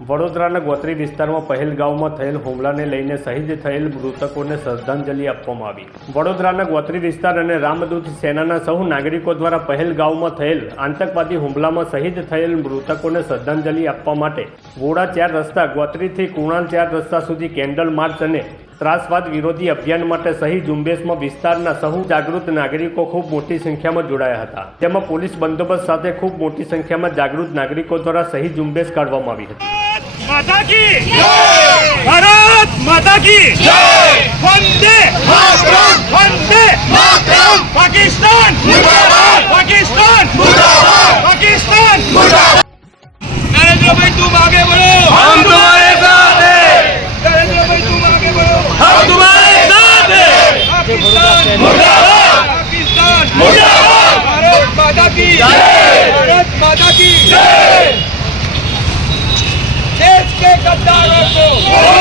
વડોદરાના ગોત્રી વિસ્તારમાં પહેલગાંવમાં થયેલ હુમલાને લઈને શહીદ થયેલ મૃતકોને શ્રદ્ધાંજલિ આપવામાં આવી. વડોદરાના ગોત્રી વિસ્તાર અને રામદૂત સેનાના સૌ નાગરિકો દ્વારા પહેલગાંવમાં થયેલ આતંકવાદી હુમલામાં શહીદ થયેલ મૃતકોને શ્રદ્ધાંજલિ આપવા માટે વોડા ચાર રસ્તા, ગોત્રીથી કુણાલ ચાર રસ્તા સુધી કેન્ડલ માર્ચ અને ત્રાસવાદ વિરોધી અભિયાન માટે સહી ઝુંબેશમાં વિસ્તારના સહુ જાગૃત નાગરિકો ખૂબ મોટી સંખ્યામાં જોડાયા હતા. તેમાં પોલીસ બંદોબસ્ત સાથે ખૂબ મોટી સંખ્યામાં જાગૃત નાગરિકો દ્વારા સહી ઝુંબેશ કાઢવામાં આવી હતી. માતા કી ભારત માતા કી વંદે માતરમ વંદે માતરમ પાકિસ્તાન મુર્દાબાદ પાકિસ્તાન મુર્દાબાદ પાકિસ્તાન મુર્દાબાદ નરેન્દ્રભાઈ તું આગે બોલો की देश के गद्दारों को